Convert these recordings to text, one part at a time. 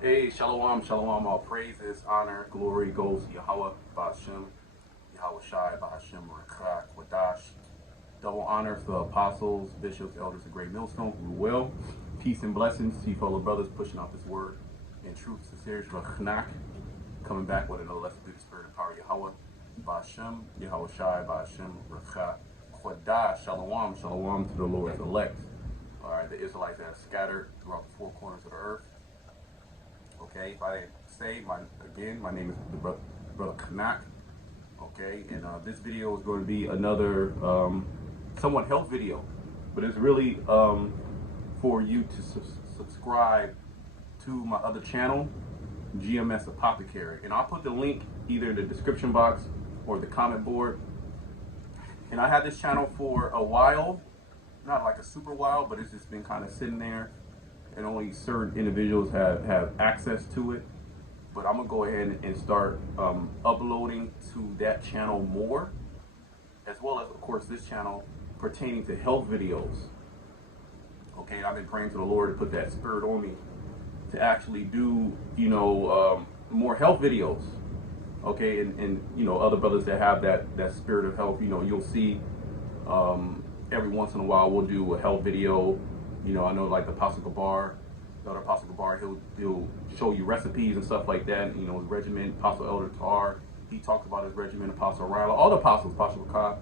Hey, shalom, shalom, all praises, honor, glory goes to Yahweh, Ba'ashem, Yahweh Shai, Ba'ashem, Rakak, Wadash. Double honor to the apostles, bishops, elders of Great Millstone, who will. Peace and blessings to you fellow brothers pushing out this word in truth, sincerity, Raknak, coming back with another lesson through the spirit and power of Yahweh, Ba'ashem, Yahweh Shai, Ba'ashem, Rakak, Wadash, shalom, shalom to the Lord's elect. All right, the Israelites that are scattered throughout the four corners of the earth. Okay, if I didn't say, my name is Brother Kanak. Okay, and this video is going to be another somewhat health video, but it's really for you to subscribe to my other channel, GMS Apothecary, and I'll put the link either in the description box or the comment board. And I had this channel for a while, not like a super while, but it's just been kind of sitting there, and only certain individuals have access to it. But I'm gonna go ahead and start uploading to that channel more, as well as of course this channel pertaining to health videos. Okay, I've been praying to the Lord to put that spirit on me to actually do, more health videos. Okay, and other brothers that have that spirit of health, you'll see every once in a while we'll do a health video. I know like the Apostle Gabar, the other Apostle Gabar, he'll show you recipes and stuff like that. His regimen. Apostle Elder Tar, he talks about his regimen. Apostle Ryla, all the apostles, Apostle Bakab,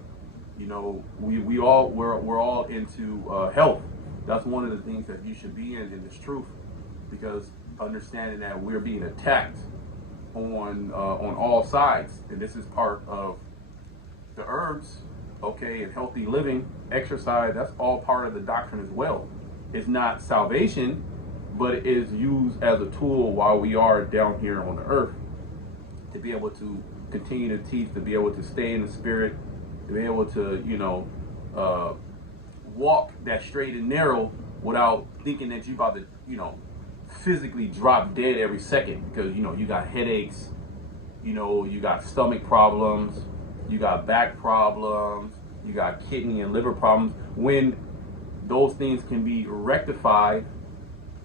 we're all into health. That's one of the things that you should be in this truth, because understanding that we're being attacked on all sides, and this is part of the herbs, okay, and healthy living, exercise. That's all part of the doctrine as well. It's not salvation, but it is used as a tool while we are down here on the earth to be able to continue to teach, to be able to stay in the spirit, to be able to, walk that straight and narrow without thinking that you're about to, physically drop dead every second, because, you got headaches, you got stomach problems, you got back problems, you got kidney and liver problems, when those things can be rectified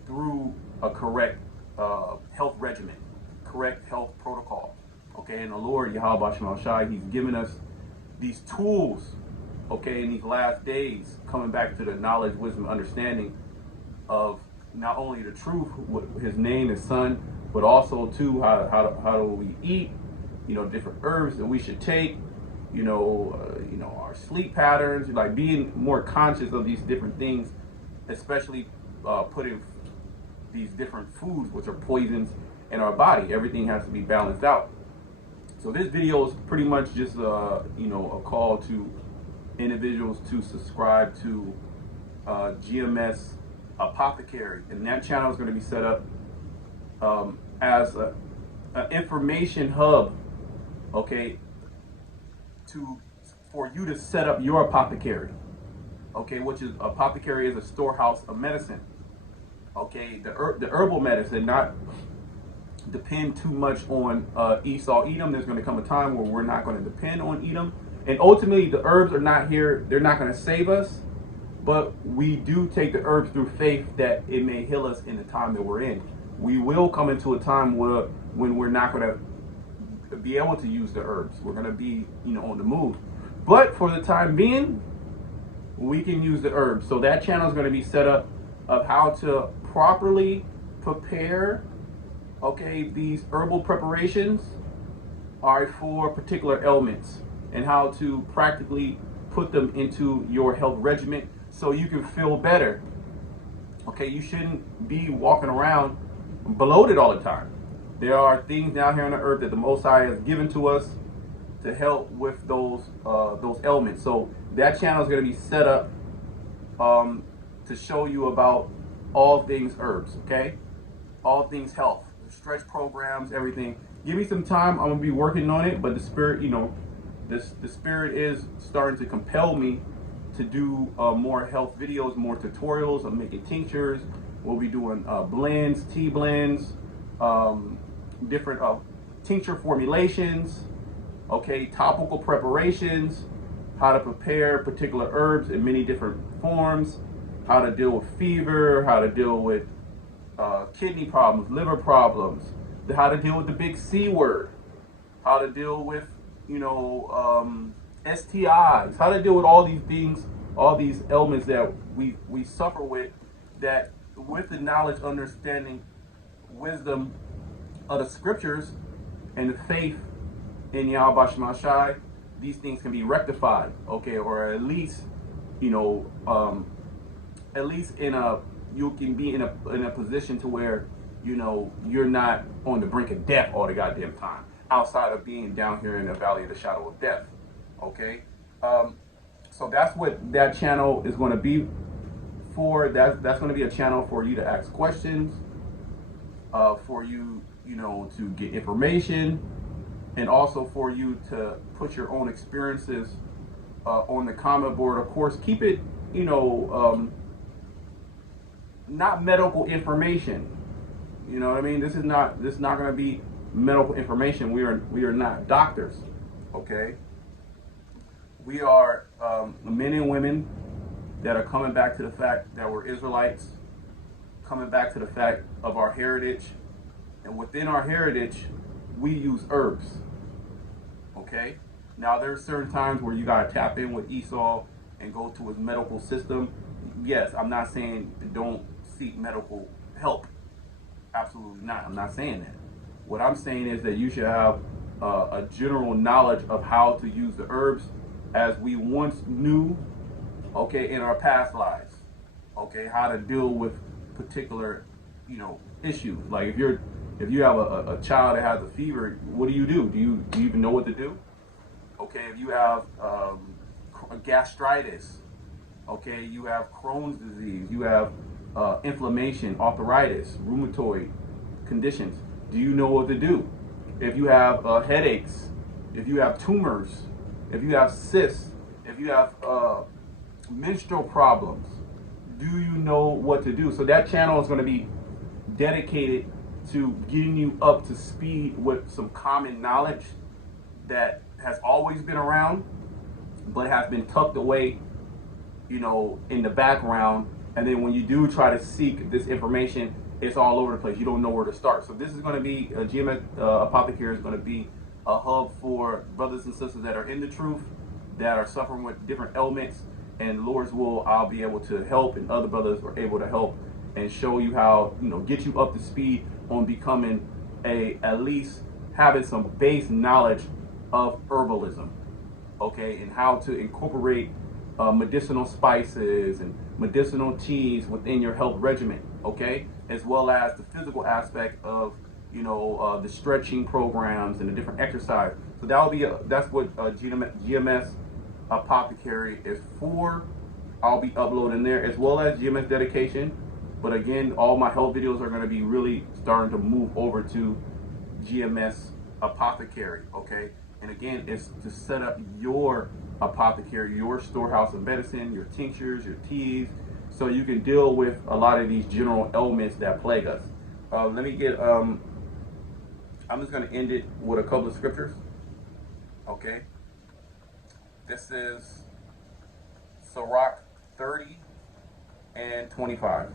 through a correct health regimen, correct health protocol. Okay, and the Lord, Yahweh Shem Shai, He's given us these tools, okay, in these last days, coming back to the knowledge, wisdom, understanding of not only the truth, His name, His Son, but also too how do we eat, different herbs that we should take, our sleep patterns, like being more conscious of these different things, especially putting these different foods, which are poisons, in our body. Everything has to be balanced out. So this video is pretty much just a call to individuals to subscribe to GMS Apothecary, and that channel is going to be set up as an information hub, okay, for you to set up your apothecary, okay, which is apothecary is a storehouse of medicine, okay, the herbal medicine, not depend too much on Esau Edom. There's going to come a time where we're not going to depend on Edom, and ultimately the herbs are not here, they're not going to save us, but we do take the herbs through faith that it may heal us in the time that we're in. We will come into a time when we're not going to be able to use the herbs. We're going to be, on the move. But for the time being, we can use the herbs. So that channel is going to be set up of how to properly prepare, okay, these herbal preparations are for particular ailments, and how to practically put them into your health regimen so you can feel better. Okay, you shouldn't be walking around bloated all the time. There are things down here on the earth that the Most High has given to us to help with those ailments. So that channel is going to be set up to show you about all things herbs, okay? All things health, stretch programs, everything. Give me some time. I'm going to be working on it, but the spirit, the spirit is starting to compel me to do more health videos, more tutorials. I'm making tinctures. We'll be doing blends, tea blends, different tincture formulations, okay, topical preparations, how to prepare particular herbs in many different forms, how to deal with fever, how to deal with kidney problems, liver problems, how to deal with the big C word, how to deal with, STIs, how to deal with all these things, all these ailments that we suffer with, that with the knowledge, understanding, wisdom of the scriptures and the faith in Yahweh Shai, these things can be rectified, okay, or at least, at least you can be in a position to where, you're not on the brink of death all the goddamn time, outside of being down here in the valley of the shadow of death, okay? So that's what that channel is going to be for. That's going to be a channel for you to ask questions, for you, to get information, and also for you to put your own experiences on the comment board. Of course, keep it, not medical information. You know what I mean? This is not going to be medical information. We are not doctors, okay? We are men and women that are coming back to the fact that we're Israelites, coming back to the fact of our heritage, and within our heritage, we use herbs, okay? Now, there's certain times where you gotta tap in with Esau and go to his medical system. Yes, I'm not saying don't seek medical help. Absolutely not. I'm not saying that. What I'm saying is that you should have a general knowledge of how to use the herbs as we once knew, okay, in our past lives, okay, how to deal with particular, issues. Like if you have a child that has a fever, what do? Do you even know what to do? Okay, if you have gastritis, okay, you have Crohn's disease, you have inflammation, arthritis, rheumatoid conditions, do you know what to do? If you have headaches, if you have tumors, if you have cysts, if you have menstrual problems, do you know what to do? So that channel is going to be dedicated to getting you up to speed with some common knowledge that has always been around, but has been tucked away, in the background. And then when you do try to seek this information, it's all over the place. You don't know where to start. So this is going to be, GMS Apothecary is going to be a hub for brothers and sisters that are in the truth, that are suffering with different ailments. And Lord's will, I'll be able to help, and other brothers are able to help and show you how, get you up to speed on becoming at least having some base knowledge of herbalism, okay, and how to incorporate medicinal spices and medicinal teas within your health regimen, okay, as well as the physical aspect of, the stretching programs and the different exercise. So that will be that's what GMS Apothecary is for. I'll be uploading there, as well as GMS dedication. But again, all my health videos are going to be really starting to move over to GMS Apothecary, okay? And again, it's to set up your apothecary, your storehouse of medicine, your tinctures, your teas, so you can deal with a lot of these general ailments that plague us. Let me get, I'm just going to end it with a couple of scriptures, okay? This is Sirach 30 and 25.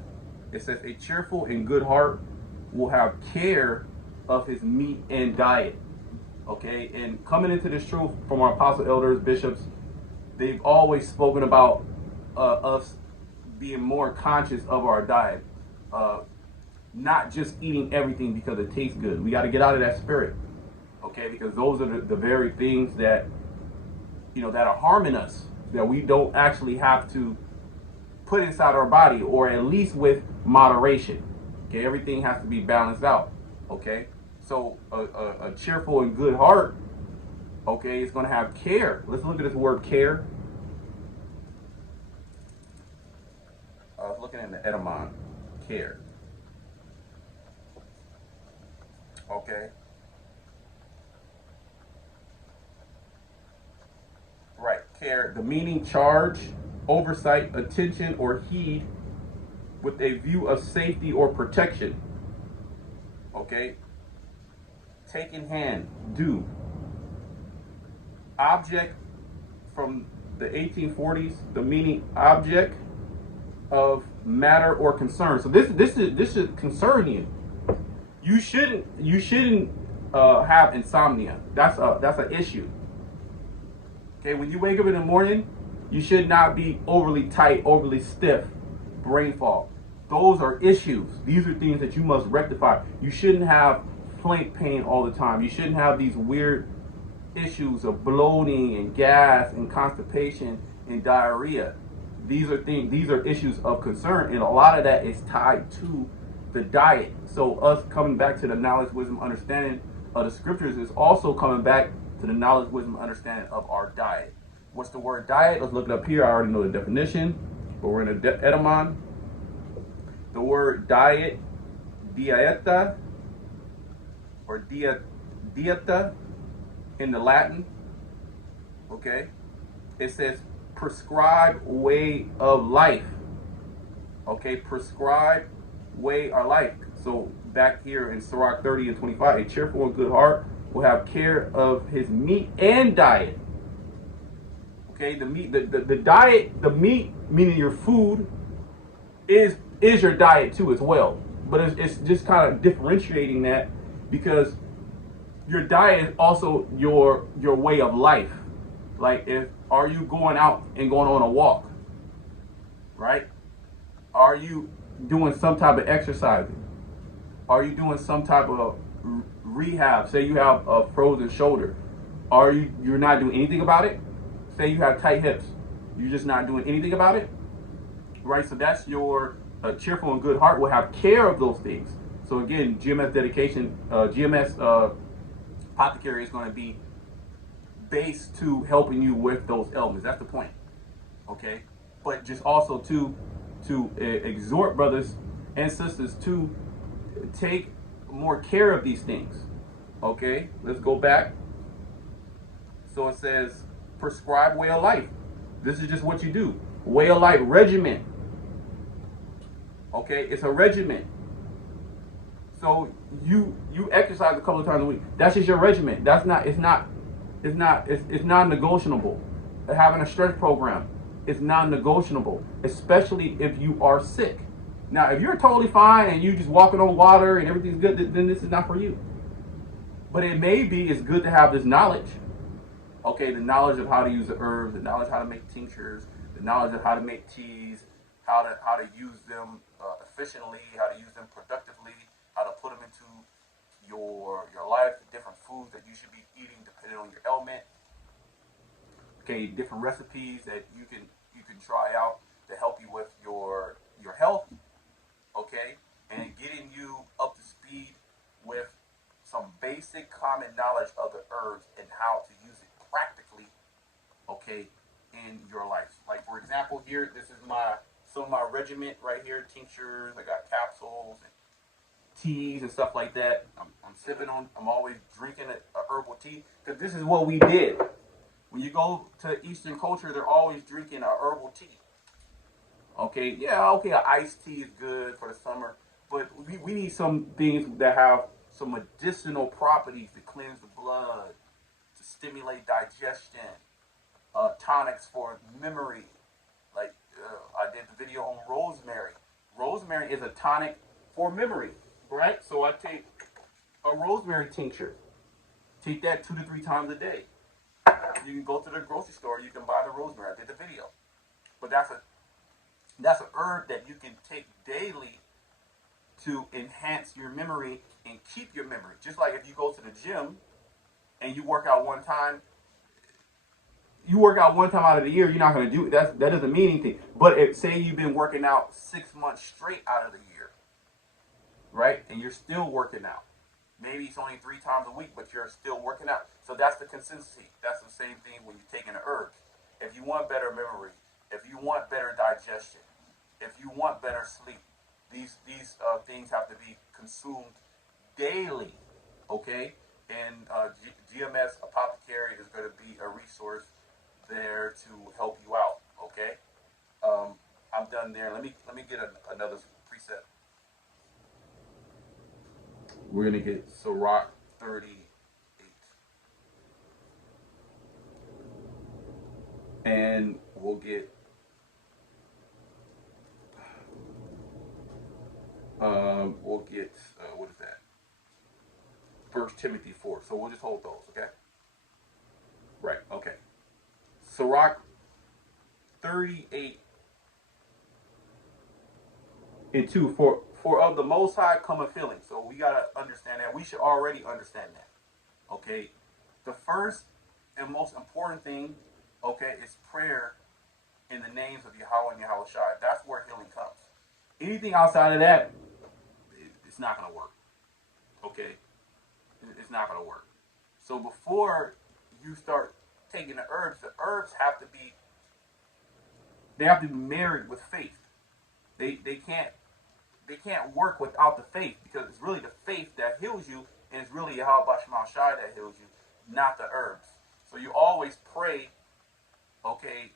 It says, a cheerful and good heart will have care of his meat and diet. Okay, and coming into this truth from our apostle elders, bishops, they've always spoken about us being more conscious of our diet, not just eating everything because it tastes good. We got to get out of that spirit, okay, because those are the very things that, that are harming us, that we don't actually have to put inside our body, or at least with moderation. Okay, everything has to be balanced out, okay? So a cheerful and good heart, okay, is going to have care. Let's look at this word care. I was looking in the etymon, care. Okay. Right, care. The meaning: charge, oversight, attention, or heed with a view of safety or protection. Okay. Take in hand, do. Object, from the 1840s, the meaning object of matter or concern. So this should concern you. You shouldn't have insomnia. That's an issue. Okay, when you wake up in the morning, you should not be overly tight, overly stiff, brain fog. Those are issues. These are things that you must rectify. You shouldn't have flank pain all the time. You shouldn't have these weird issues of bloating and gas and constipation and diarrhea. These are issues of concern, and a lot of that is tied to the diet. So us coming back to the knowledge, wisdom, understanding of the scriptures is also coming back to the knowledge, wisdom, understanding of our diet. What's the word diet? Let's look it up here. I already know the definition, but we're in a etymon. The word diet, dieta, or dieta in the Latin, okay? It says prescribed way of life, okay? Prescribed way of life. So back here in Sirach 30 and 25, a cheerful and good heart will have care of his meat and diet. Okay, the meat, the diet, the meat, meaning your food, is your diet too as well. But it's just kind of differentiating that, because your diet is also your way of life. Like, are you going out and going on a walk, right? Are you doing some type of exercising? Are you doing some type of rehab? Say you have a frozen shoulder. You're not doing anything about it? Say you have tight hips. You're just not doing anything about it? Right? So that's your cheerful and good heart will have care of those things. So again, GMS dedication, GMS apothecary is going to be based to helping you with those elements. That's the point. Okay? But just also to exhort brothers and sisters to take more care of these things. Okay? Let's go back. So it says prescribed way of life. This is just what you do. Way of life, regimen. Okay? It's a regimen. So you exercise a couple of times a week. That's just your regimen. It's non-negotiable. Having a stretch program is non-negotiable, especially if you are sick. Now, if you're totally fine and you just walking on water and everything's good, then this is not for you. But it's good to have this knowledge. Okay, the knowledge of how to use the herbs, the knowledge of how to make tinctures, the knowledge of how to make teas, how to use them efficiently, how to use them productively, how to put them into your life, the different foods that you should be eating depending on your ailment. Okay, different recipes that you can try out to help you with your health. Okay, and getting you up to speed with some basic common knowledge of the herbs and how to use it practically, okay, in your life. Like, for example, here, this is some of my regiment right here, tinctures. I got capsules and teas and stuff like that. I'm always drinking a herbal tea, because this is what we did. When you go to Eastern culture, they're always drinking a herbal tea. Okay, yeah, okay, an iced tea is good for the summer, but we need some things that have some medicinal properties to cleanse the blood, to stimulate digestion, tonics for memory. Like, I did the video on rosemary. Rosemary is a tonic for memory, right? So I take a rosemary tincture. Take that 2 to 3 times a day. You can go to the grocery store. You can buy the rosemary. I did the video. But that's an herb that you can take daily to enhance your memory and keep your memory. Just like if you go to the gym and you work out one time out of the year, you're not going to do it. That doesn't mean anything. But say you've been working out 6 months straight out of the year, right? And you're still working out. Maybe it's only 3 times a week, but you're still working out. So that's the consistency. That's the same thing when you're taking the herbs. If you want better memory, if you want better digestion, if you want better sleep, these things have to be consumed daily, okay? And GMS Apothecary is going to be a resource there to help you out, okay? I'm done there. Let me get another preset. We're going to get Sirach 38. And we'll get We'll get, what is that? 1 Timothy 4. So we'll just hold those, okay? Right, okay. Sirach 38 and 2. For of the Most High cometh healing. So we got to understand that. We should already understand that. Okay? The first and most important thing, okay, is prayer in the names of Yahweh and Yahweh Shai. That's where healing comes. Anything outside of that, it's not going to work. Okay? It's not going to work. So before you start taking the herbs have to be married with faith. They can't work without the faith, because it's really the faith that heals you, and it's really Yahweh Bashmal Shai that heals you, not the herbs. So you always pray, okay,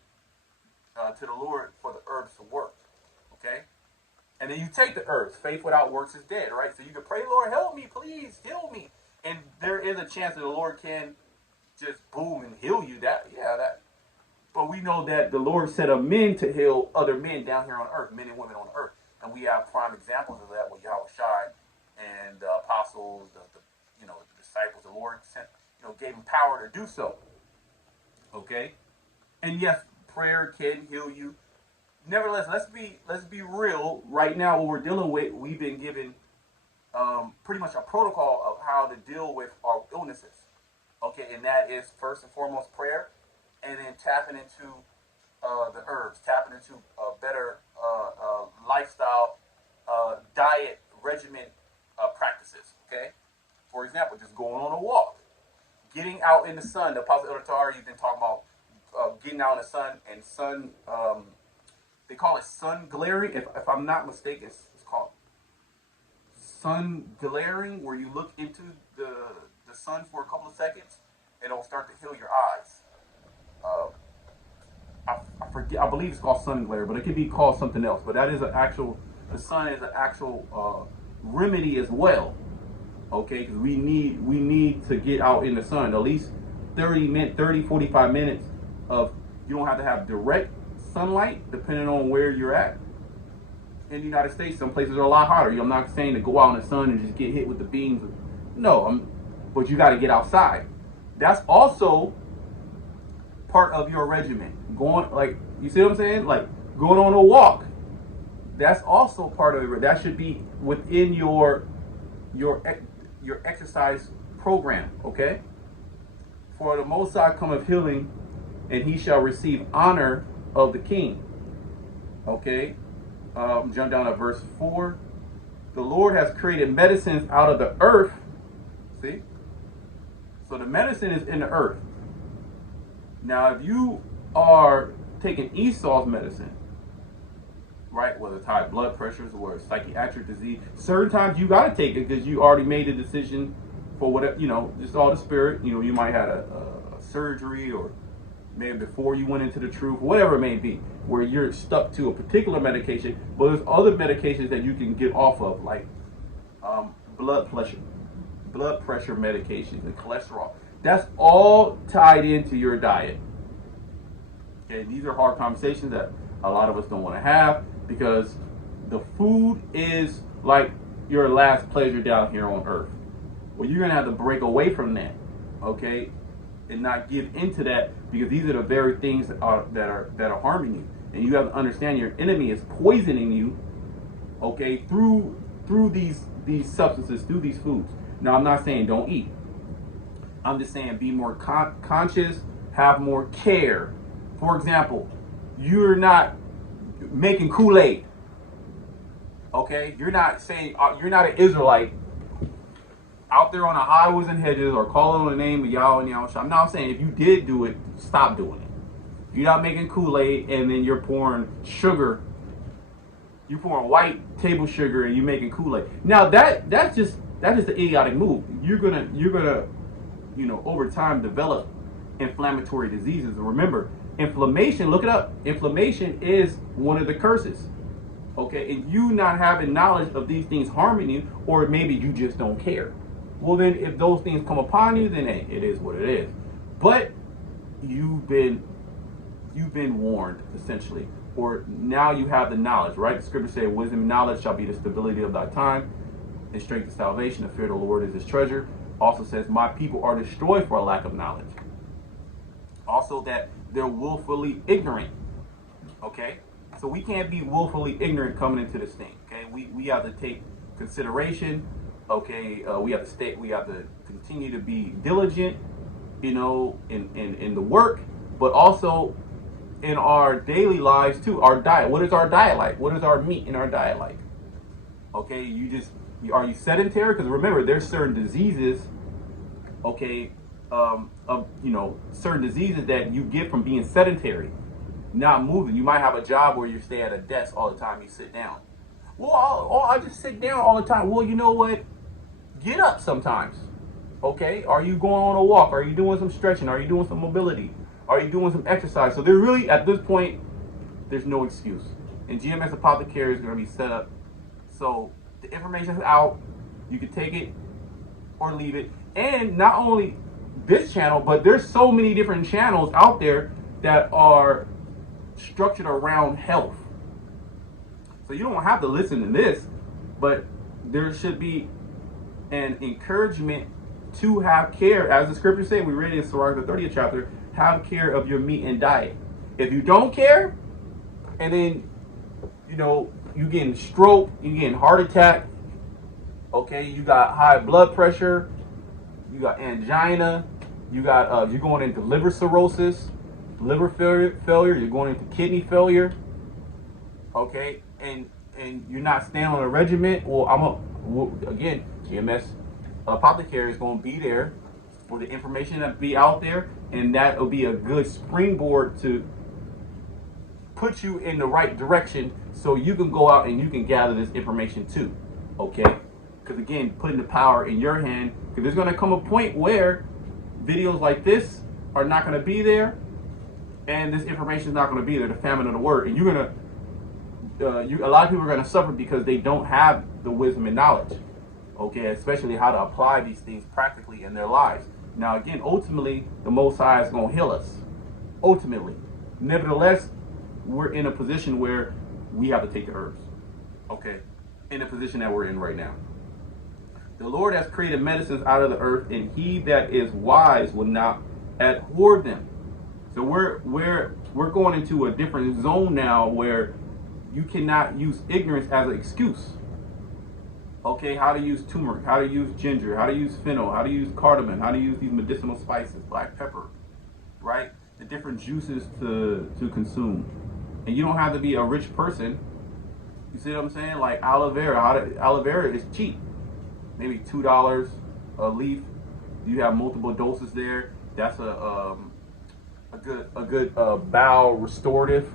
to the Lord for the herbs to work, okay? And then you take the herbs. Faith without works is dead, right? So you can pray, Lord, help me, please, heal me. And there is a chance that the Lord can just boom and heal you. But we know that the Lord set up men to heal other men down here on earth, men and women on earth. And we have prime examples of that with Yahweh Shai and the apostles, the disciples. The Lord sent, gave them power to do so. Okay? And yes, prayer can heal you. Nevertheless, let's be real. Right now, what we're dealing with, we've been given pretty much a protocol of how to deal with our illnesses. Okay, and that is first and foremost prayer, and then tapping into the herbs, tapping into a better lifestyle, diet, regimen practices. Okay, for example, just going on a walk, getting out in the sun. The Apostle Elder Tahari, you've been talking about getting out in the sun, and sun. They call it sun glaring. If I'm not mistaken, it's called sun glaring, where you look into the sun for a couple of seconds, and it'll start to heal your eyes. I forget. I believe it's called sun glare, but it could be called something else. But that is the sun is an actual remedy as well. Okay, because we need to get out in the sun at least 45 minutes of. You don't have to have direct sunlight, depending on where you're at. In the United States, some places are a lot hotter. I'm not saying to go out in the sun and just get hit with the beams. No, but you got to get outside. That's also part of your regimen. Going, like, you see what I'm saying? Like going on a walk. That's also part of it. That should be within your exercise program. Okay. For the Most High cometh healing, and he shall receive honor of the king. Okay. Jump down to verse 4. The Lord has created medicines out of the earth. See? So the medicine is in the earth. Now, if you are taking Esau's medicine, right, whether it's high blood pressures or psychiatric disease, certain times you got to take it because you already made a decision for whatever, just all the spirit. You might have a surgery, or maybe before you went into the truth, whatever it may be, where you're stuck to a particular medication, but there's other medications that you can get off of, like blood pressure medications and cholesterol. That's all tied into your diet. Okay, these are hard conversations that a lot of us don't want to have, because the food is like your last pleasure down here on earth. Well, you're gonna have to break away from that, okay, and not give into that, because these are the very things that are harming you. And you have to understand your enemy is poisoning you, okay, through these substances, through these foods. Now, I'm not saying don't eat. I'm just saying be more conscious, have more care. For example, you're not making Kool-Aid, okay? You're not saying, you're not an Israelite out there on the highways and hedges or calling on the name of Yahweh and Yahweh. I'm not saying if you did do it, stop doing it. You're not making Kool-Aid and then you're pouring sugar. You're pouring white table sugar and you're making Kool-Aid. Now that's just an idiotic move. You're gonna over time develop inflammatory diseases. And remember, inflammation, look it up. Inflammation is one of the curses. Okay, and you not having knowledge of these things harming you, or maybe you just don't care. Well, then if those things come upon you, then hey, it is what it is. But you've been warned, essentially. or now you have the knowledge, right? The scripture says, wisdom and knowledge shall be the stability of thy time, and strength of salvation. The fear of the Lord is his treasure. Also says, my people are destroyed for a lack of knowledge. Also that they're willfully ignorant. Okay? So we can't be willfully ignorant coming into this thing. Okay? We have to take consideration. Okay, we have to continue to be diligent, you know, in the work, but also in our daily lives too. Our diet. What is our diet like? What is our meat in our diet like? Okay, are you sedentary? Because remember, there's certain diseases, okay, certain diseases that you get from being sedentary, not moving. You might have a job where you stay at a desk all the time. You sit down. Well, I just sit down all the time. Well, you know what? Get up sometimes. Okay? Are you going on a walk? Are you doing some stretching? Are you doing some mobility? Are you doing some exercise? So there really, at this point, there's no excuse. And GMS Apothecary is going to be set up. So the information is out. You can take it or leave it. And not only this channel, but there's so many different channels out there that are structured around health. So you don't have to listen to this, but there should be an encouragement to have care. As the scriptures say, we read in Sirach, the 30th chapter, have care of your meat and diet. If you don't care, and then, you know, you getting stroke, you getting heart attack, okay, you got high blood pressure, you got angina, you got you're going into liver cirrhosis, liver failure, you're going into kidney failure, okay, and you're not staying on a regimen. Well, again, GMS Apothecary is going to be there for the information that be out there, and that will be a good springboard to put you in the right direction so you can go out and you can gather this information too, okay? Because again, putting the power in your hand, because there's going to come a point where videos like this are not going to be there, and this information is not going to be there, the famine of the word, and you're going to a lot of people are going to suffer because they don't have the wisdom and knowledge, okay, especially how to apply these things practically in their lives. Now again, ultimately, the Most High is going to heal us, ultimately. Nevertheless, we're in a position where we have to take the herbs, okay, in the position that we're in right now. The Lord has created medicines out of the earth, and he that is wise will not abhor them. So we're going into a different zone now where you cannot use ignorance as an excuse. Okay, how to use turmeric, how to use ginger, how to use fennel, how to use cardamom, how to use these medicinal spices, black pepper, right? The different juices to consume. And you don't have to be a rich person. You see what I'm saying? Like aloe vera. Aloe vera is cheap. Maybe $2 a leaf. You have multiple doses there. That's a good bowel restorative,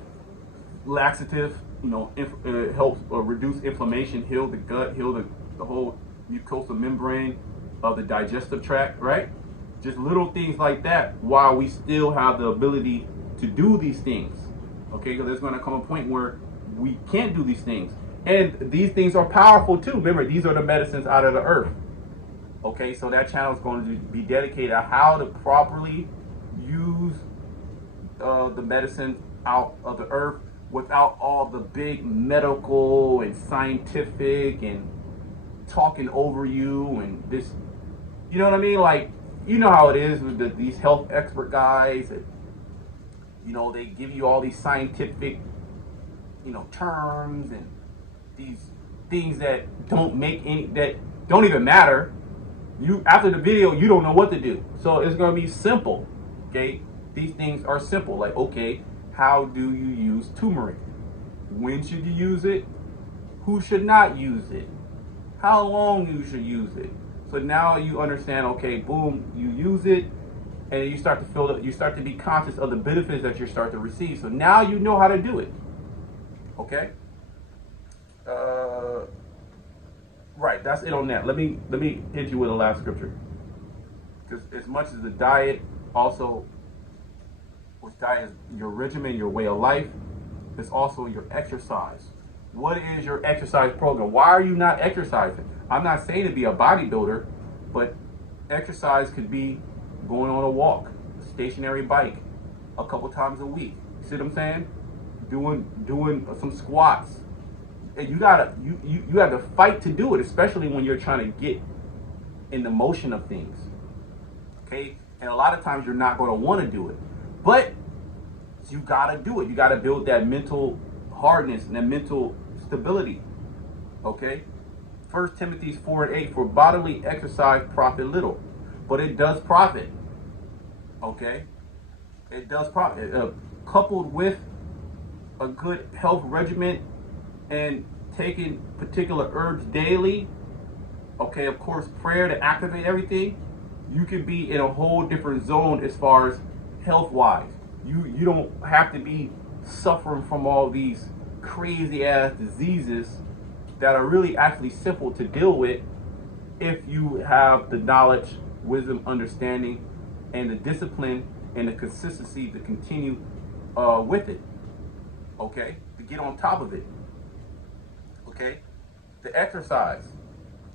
laxative. You know, it helps reduce inflammation, heal the gut, heal the whole mucosal membrane of the digestive tract, right? Just little things like that while we still have the ability to do these things, okay? Because there's going to come a point where we can't do these things. And these things are powerful too. Remember, these are the medicines out of the earth, okay? So that channel is going to be dedicated to how to properly use the medicine out of the earth without all the big medical and scientific and talking over you and this, you know what I mean? Like, you know how it is with these health expert guys that, you know, they give you all these scientific, you know, terms and these things that don't even matter. You, after the video, you don't know what to do. So it's going to be simple, okay? These things are simple. Like, okay, how do you use turmeric? When should you use it? Who should not use it? How long you should use it? So now you understand, okay, boom, you use it, and you start to feel that you start to be conscious of the benefits that you start to receive. So now you know how to do it. Okay? Right, that's it on that. Let me hit you with a last scripture. Because as much as the diet, also, which diet is your regimen, your way of life, it's also your exercise. What is your exercise program? Why are you not exercising? I'm not saying to be a bodybuilder, but exercise could be going on a walk, a stationary bike, a couple times a week. You see what I'm saying? doing some squats. And you have to fight to do it, especially when you're trying to get in the motion of things. Okay? And a lot of times you're not going to want to do it. But you got to do it. You got to build that mental hardness and that mental stability. Okay? 1 Timothy 4:8, for bodily exercise profit little, but it does profit. Okay? It does profit. Coupled with a good health regimen and taking particular herbs daily, okay, of course, prayer to activate everything, you can be in a whole different zone as far as health-wise. You don't have to be suffering from all these crazy-ass diseases that are really actually simple to deal with if you have the knowledge, wisdom, understanding, and the discipline and the consistency to continue with it, okay, to get on top of it, okay. The exercise,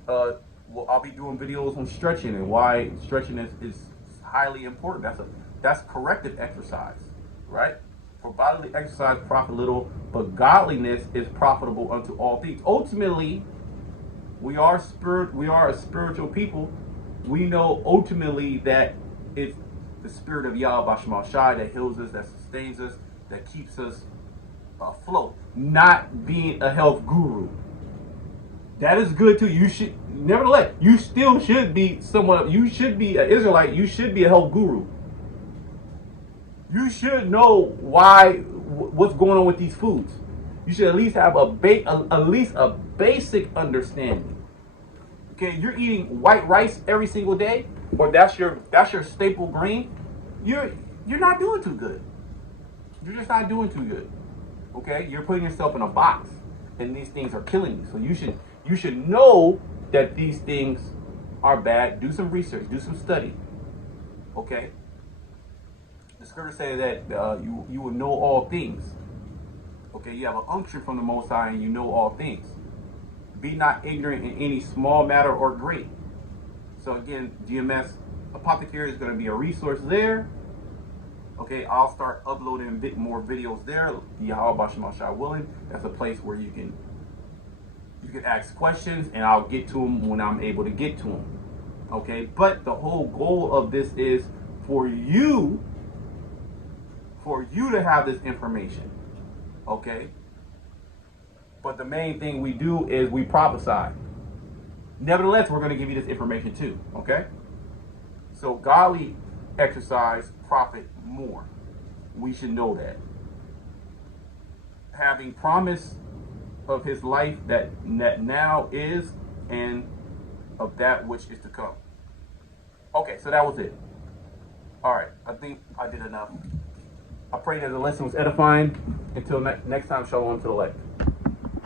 well, I'll be doing videos on stretching and why stretching is highly important. That's corrective exercise, right? For bodily exercise profit little, but godliness is profitable unto all things. Ultimately, we are a spiritual people. We know ultimately that it's the spirit of Yahweh Bashmal Shai that heals us, that sustains us, that keeps us afloat. Not being a health guru. That is good too. You should, nevertheless, you still should be someone. You should be an Israelite. You should be a health guru. You should know what's going on with these foods. You should at least have at least a basic understanding. Okay, you're eating white rice every single day, or that's your staple grain. You're not doing too good. You're just not doing too good. Okay, you're putting yourself in a box, and these things are killing you. So you should know that these things are bad. Do some research. Do some study. Okay. The scripture says that you will know all things. Okay, you have an unction from the Most High, and you know all things. Be not ignorant in any small matter or great. So again, GMS Apothecary is going to be a resource there. Okay, I'll start uploading a bit more videos there. Yahweh Bashmal Shai willing. That's a place where you can ask questions, and I'll get to them when I'm able to get to them. Okay, but the whole goal of this is for you to have this information. Okay, but the main thing we do is we prophesy. Nevertheless, we're going to give you this information too. Okay, so godly exercise profit more. We should know that. Having promise of his life that now is, and of that which is to come. Okay, so that was it. All right, I think I did enough. I pray that the lesson was edifying. Until next time, shalom to the elect.